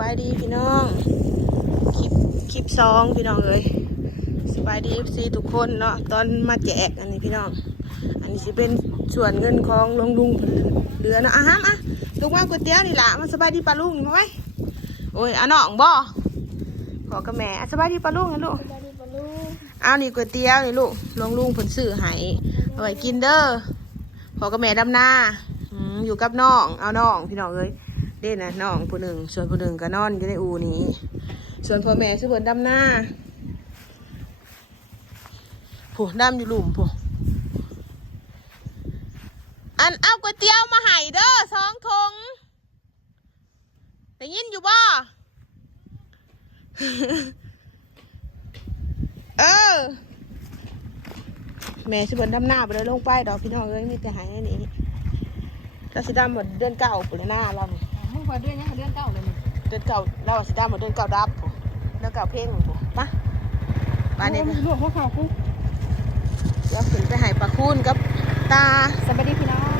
บายดีพี่น้อง คลิปคลิปสองพี่น้องเอ้ยสบายดีเอฟซีทุกคนเนาะตอนมาแจกอันนี้พี่น้อง อันนี้สิเป็นส่วนเงินของลุงลุงเพิ่นเหลือเนาะอะฮะมาลุงว่าก๋วยเตี๋ยวนี่ล่ะมันสบายดีปลาลุงนี่มาไว้โอ้ยอะน้องบ่ขอกับแม่อะสบายดีปลาลุงนะลูกบาดีบาลูเอานี่ก๋วยเตี๋ยวนี่ลูกลุงลุงเพิ่นซื้อให้เอาไว้กินเด้อขอกับแม่ดำนาอืมอยู่กับน้อง เอาน้องพี่น้องเอ้ย เด่นนะน้องผู้หนึ่งส่วนผู้หนึ่งก็นอนอยู่ในอูนี้ ส่วนพ่อแม่ซื้อเพิ่นดำหน้าผู้ดำอยู่หลุมผู้อันเอาก๋วยเตี๋ยวมาให้เด้อสองทงได้ยินอยู่บ่เออแม่สิเบิ่นดำหน้าไปเลยลงไปดอกพี่น้องเอ้ยมีแต่หายอันนี้เราสิดำหมดเดือนเก้าปุเลยหน้าเรานี่มึ งเปิดเดือนยังเดือนเก้าเลยนี่เดือนเก้าเราสิดำหมดเดือนเก้าดับปุ๊เดือนเก้าเพ่งปุ๊ปะปาเนี่ยลวกหัวเข่ากูเดี๋ยวขึ้นไปใหายปลาคูนกับตาสวัสดีพี่น้อง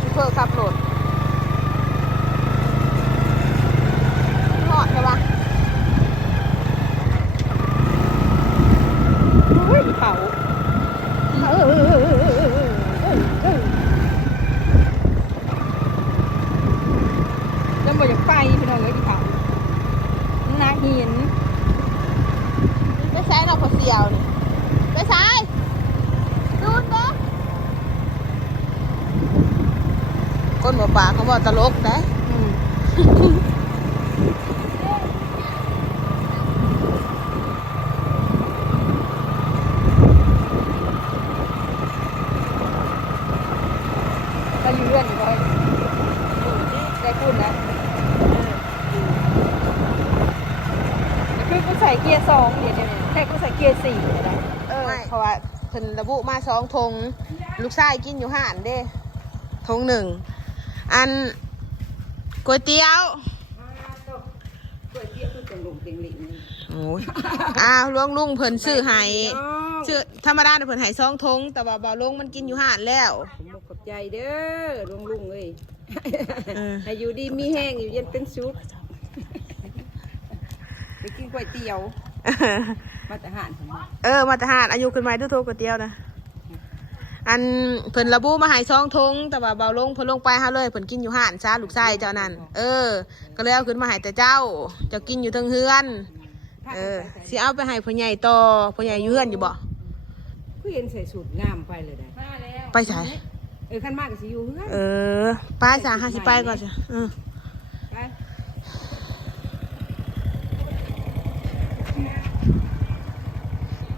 ชูเฟอร์ขับรถหอดใช่ปะ เฮ้ยเผาเออเออเออเออเออเออแล้วบ่อยากไปพี่น้องเลยที่เผานาหิน ไม่ใช่เราพอเสียวนี่ไม่ใช่ดูดเด้ก้นหมูป่าเขาบอก ตลกนะอืมเราอยู่เรื่อนอยู่เลยได้พูดนะคือกูใส่เกียร์สองเดี๋ยวเนี่ยแค่กูใส่เกียร์สี่เลยนะเออเพราะว่าเพิ่นระบุมาสองธงลูกชายกินอยู่ห่านเด้ธงหนึ่ง อันก๋วยเตี๋ยวก๋วยเตี๋ยวคือเป็นหลุมเป็นหลิงโอ้ยอ้าวลุงลุงเพิ่นซื้อให้ซื้อธรรมดาเนี่ยเพิ่นให้สองธงแต่ว่าเบาลงมันกินอยู่ห่านแล้วผมบอกขอบใจเด้อลุงลุงเอ้ยเออให้อยู่ดีมีแห้งอยู่เย็นเป็นสุขไปกินก๋วยเตี๋ยว มาแต่หานผมเออ มาตรฐานอายุขึ้นมาดูโทรก๋วยเตี๋ยวนะ อันเพิ่นระบุมาให้สองธงแต่ว่าเบาลงเพิ่นลงไปหาเลยเพิ่นกินอยู่ห่านซาลูกชายเจ้านั่นเออ ก็เลยเอาขึ้นมาให้แต่เจ้าเจ้ากินอยู่เทั้งเฮือน เออสิเอาไปให้พ่อใหญ่ต่อพ่อใหญ่อยู่เฮือนอยู่บ่คือเห็นใส่สูตรงามไปเลยได้ไปใส่เออขั้นมากก็สิอยู่เฮือนเออไปสาห้าสิไปก่อนจ้ะเออไป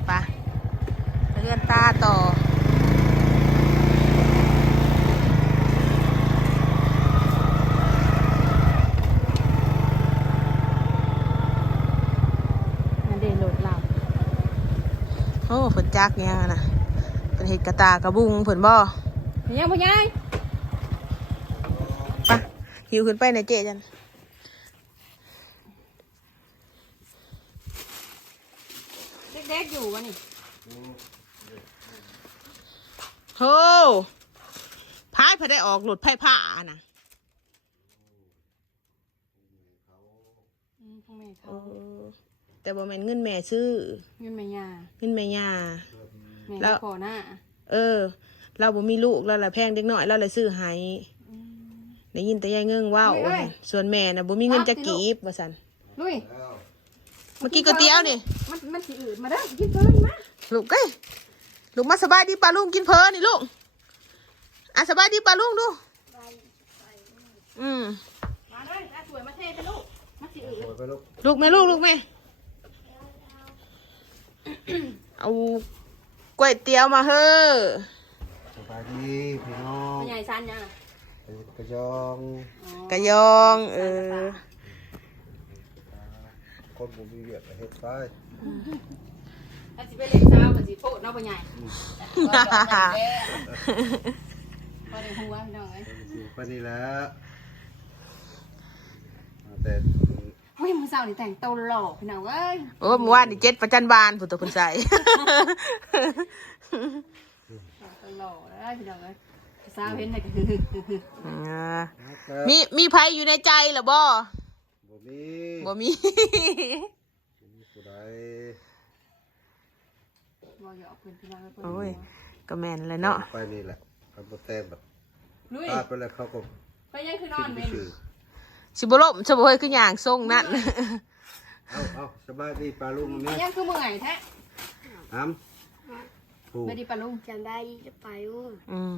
ไปไปเฮือนตาต่อ มันเดินโหลดเรา โอ้ฝน จักเนี่ยนะเป็นเห็ดกระตากระบุงเพิ่นบ่พยังพยังไปหิวขึ้นไปในเจจันเด็กๆอยู่วะนี่โหพายพอได้ออกหลุดไผ่ผ้านะอืมพ่อแม่เขาเออ แต่บ่แม่นเงินแม่ซื้อ เงินแม่ยาเงินแม่ย่า แม่แล้วขอหน้าเออ เราบ่มีลูกเราละแพงเด็กน้อยเราเลยซื้อให้ได้ยินแต่ยายเงิงเว้าส่วนแม่น่ะบ่มีเงินจะกีบว่าซั่นลุยเมื่อกี้ก๋วยเตี๋ยวนี่มันมันสิอืดมาเด้อกินเพิ่นมาลูกเอ้ยลูกมาสบายดีปลาลุงกินเพลินนี่ลูกอะสบายดีปลาลุงดูอืมมาเลยเอาถ้วยมาเทไปลูกมันสิอืดลูกแม่ลูกลูกแม่ เอาก๋วยเตี๋ยวมาเฮ้อสบายดีพี่น้องพ่อใหญ่ซันยังอะกระยองกระยองเออคนบุมีเวียดเฮ็ดไปถ้าสิไปเล่นเช้าก็สิโพดเนาะพ่อใหญ่พอได้หัวพี่น้องเอ้ยอยู่ไปนี่แหล้วแต่ เฮ้ยมื้อเช้านี่แต่งตัวหล่อพี่น้องเอ้ยโอ้เมื่อวานนี่เจ็ดประจันบานผู้ตัวคนใส่ตัวหล่อได้พี่น้องเอ้ยสาวเห็นน่ะก็คืออ่าแล้วมีมีไผอยู่ในใจเหรอบ่บ่มีบ่มี บ่มีผู้ใดบ่อยากเป็นพี่น้องเพิ่นโอ้ยก็แม่นเลยเนาะไปนี่แหละคำบ่แต่แบบลุยตาดไปแล้วเขาก็ไปยังคือนอขึ้นนไปแม่นชื่อ สิบ่ล่มสิบ่เฮ้ยคือหย่างทรงนั่นเอาเอาสบายดีปลาลุงไปนี่ยังคือเมื่อยแท้น้ำถูกไม่ดีปะลุงจำได้จะไปว่าอืม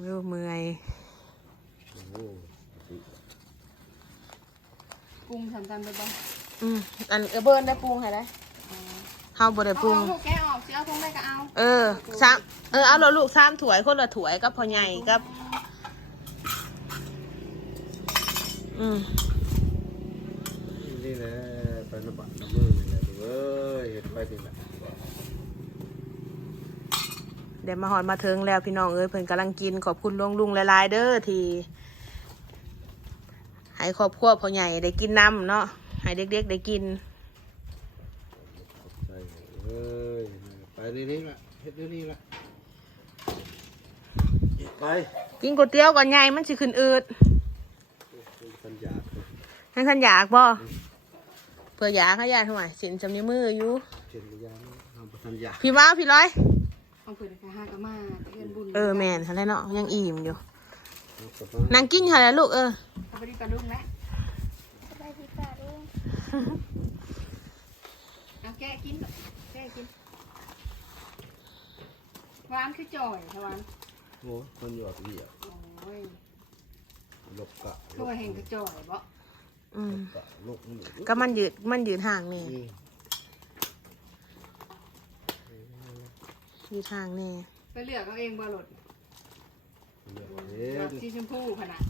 เร็วเมื่อยโอ้โหปรุงทำตามไปบ่อืมอันเออเบิร์นได้ปรุงให้ได้เฮาบ่ได้ปรุง เอาลูกแกะออกสิเอาปรุงได้ก็เอาเออสามเออเอาเราลูกสามถ้วยคนละถ้วยกับพ่อใหญ่กับ อืมนี่แหละไปน้ำบัตรน้ำมือนี่แหละดูเอ้ยเห็ดไปนี่แหละเดี๋ยวมาหอดมาถึงแล้วพี่น้องเอ้ยเพิ่นกำลังกินขอบคุณลุงลุงหลายๆเด้อที่ให้ครอบครัวพ่อใหญ่ได้กินน้ำเนาะให้เด็กๆได้กินใช่เอ้ยไปนี่นี่ละเห็ดนี่นี่ละไปกินก๋วยเตี๋ยวก่อนใหญ่มันสิขึ้นอืดสัญญาเลย ให้ท่านอยากบ่เพื่ออยากให้อยากทำไมสินจำนิ้วมืออยู่เช่นระยะนี้ทำสัญญาพี่ว้าวพี่ร้อย เอาเพิ่นก็หากะมาเพื่อนบุญเออแม่นอะไรเนาะยังอิ่มอยู่เอากลับมานางกินค่ะแล้วลูกเออเอาไปดีปะลุงนะจะไปที่ป่าด้วยเอาแกะกินแกะกินหวานคือจ่อยหวานโอ้คนหยอดเหลี่ยโอ้ยลบกะคือว่าเห็นกระจ่อยบ่ อืมกะลกนี่ก็มันยืดมันยืดห่างนี่นี่ยืดห่างนี่ไปเลือกเอาเองบ่หลดเหลี่ยเลืเห็อกดสีชมพูขนาด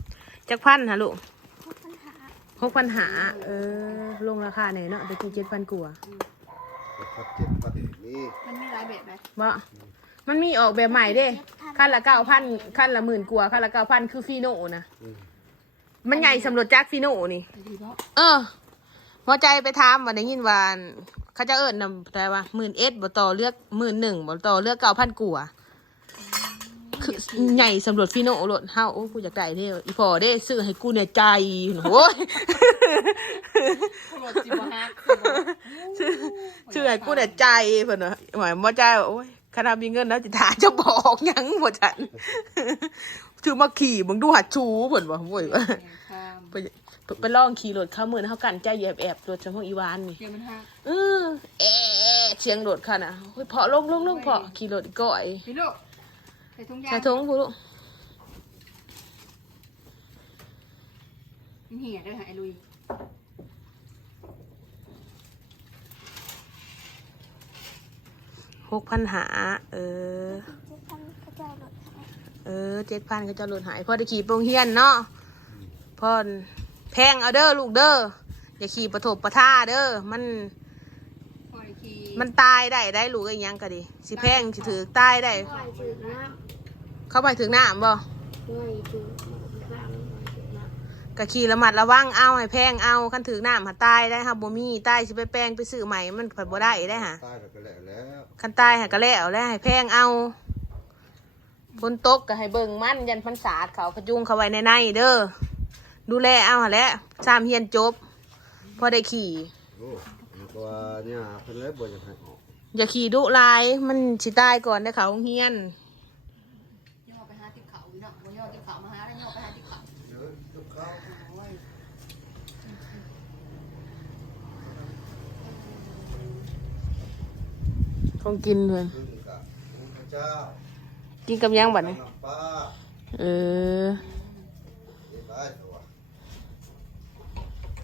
จักพันฮะลูกพบปัญหาหกพันหาเออ ลงราคาหน่อยเนาะตะกี้เจ็ดพันกว่าพัดเจ็ดพัดนี่มันมีหลายแบบไหมบ่มันมีออกแบบใหม่เด้ขั้นละเก้าพันขั้นละหมื่นกว่าขั้นละเก้าพันคือฟีโน่นะอืม มันใหญ่สำรวจจากฟีโน่นี่ ดีเพราะเออพอใจไปถามวันได้ยินว่าเขาจะเอิญนำแต่ว่าหมื่นเอ็ดบ่ต่อเลือกหมื่นหนึ่งบ่ต่อเลือกเก้าพันกว่าคือใหญ่สำรวจฟีโน่รถเฮาโอ้กูอยากได้เด้ออีพอเด้ซื้อให้กูเนี่ยใจโอ้ยหลดจิบฮักชื่อไอ้กูแต่ใจเพิ่นว่าหมายบ่ใจว่าโอ้ยขนาดมีเงินแล้วจะถาจะบอกหยังบ่จัน ถือมาขี่มึงดูหัดชูเพิ่นว่าโว้ยข้ามไปไปลองขี่รถเข้ามือนะเขากันใจแอบแอบๆรถเฉพาะอีวานนี่เดี๋ยวมันฮักเออแอะเสียงรถค่ะน่ะโอ้ยเพาะลงลงลงเพาะขี่รถอีกก่อยพี่ลูกใส่ถุงยางใส่ถุงพูลูกมันเหี่ยด้วยค่ะไอ้ลุยหกพันหาเออ เออเจ็ดพันก็จะหลุดหายพอได้ขี่โปรงเฮียนเนาะพ่อแพงเอาเด้อลูกเด้ออย่าขี่ประถบประท่าเด้อมันพอไอ้คีมันตายได้ได้ลูกไอ้หยังก็ดีสิแพงสิถือตายได้ ปล่อยถึงน้เข้าไปถึงน้ำบ่ำปล่อยถึงน้ำถึงน้ก็ขี่ระมัดระวังเอาให้แพงเอาคันถือน้ำหาตายได้ค่ะบ่มีตายสิไปแปลงไปซื้อใหม่มันผัดบ่ได้ได้ค่ะตายแล้วก็แล้วแล้วคันตายหาก็แล้วแล้วให้แพงเอา ฝนตกก็ให้เบิ่งมันยันพันศาสตร์เขากระจุงเขาไว้ในในเด้อดูแลเอาหั่นแหละสามเฮียนจบ พอได้ขี่ โอ้มันก็ว่าเนี่ยเพิ่นเลยบ่อยากให้ออกอย่าขี่ดุลายมันสิตายก่อนได้อเขาโรงเฮียน ย่อไปหาติ๊กเขาอีเนาะวันย่อติ๊กเขามาหาแล้วย่อไปหาติ๊กเขาเดี๋ยวลูกเขาโอ้ยคงกินเลย ขึ้นกับพระเจ้า กินกับยังบัดนี้น้ำป้าเออ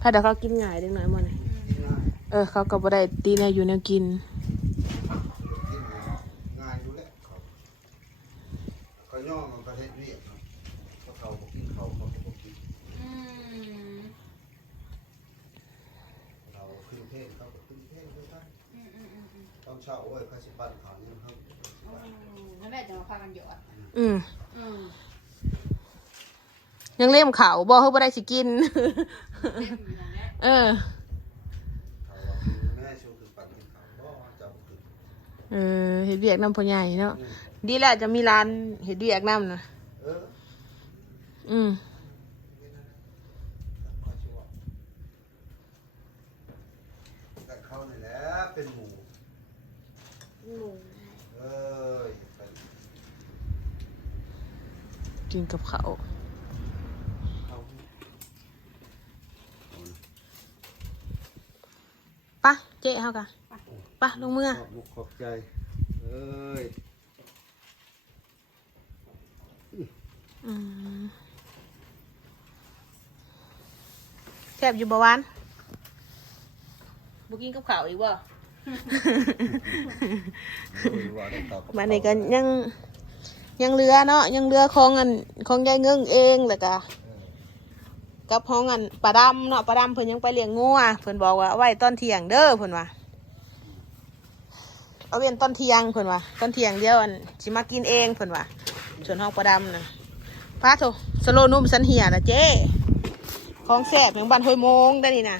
ถ้าเดี๋ยวเขากินง่ายเด็กน้อยมันกินง่ายเออ เขาก็บ่ได้ตีแนวอยู่แนวกินกินงายอยู่แล้วเขาขย่อมันประเทศเวียดเนาะเพราเขากินเขาเขาก็กินเราขึ้นเทศเขาก็ขึ้นเทศด้วยกันต้องเช่าโอ้ยเขาสิปั้นเขา เนี่ยเขาอืมนั่นแหละจะมาพากันหยอดอืมอืมยังเล่มเขาบ่เขาบ่ได้สิกิน เล่มอยู่นั่นแหละเออ เขาว่ากินแม่ชูคือปั้นกินเขาบ่เจ้าบ่กินเออเฮ็ดเวียกนำพ่อใหญ่เนาะดีแล้วจะมีร้านเห็ดเวียกน้ำนะเอออืมขอช่วยแต่เขานี่แหละเป็นหมู หมู เอ้ยไป กินกับเขาวเขาปะเจ๊เขากะปะลงมือขอบมุกขอบใจ เอ้ยอืมแซ่บอยู่บ่หวานบุกินกับเขาวอีกบ่ มาในกันยัง ยังเรือเนาะยังเรือของอันของยายเงิงเองแหละกะกับของอันปลาดำเนาะปลาดำเพิ่นยังไปเลี้ยงงัวเพิ่นบอกว่าเอาไว้ตอนเที่ยงเด้อเพิ่นว่าเอาเว้นตอนเที่ยงเพิ่นว่าตอนเที่ยงเดียวอันสิมากินเองเพิ่นว่าส่วนห้องปลาดำนะพาโถสโลนุ่มสันเหียนะเจ้ของแซ่บอย่างบ้านห้วยโมงได้นี่นะ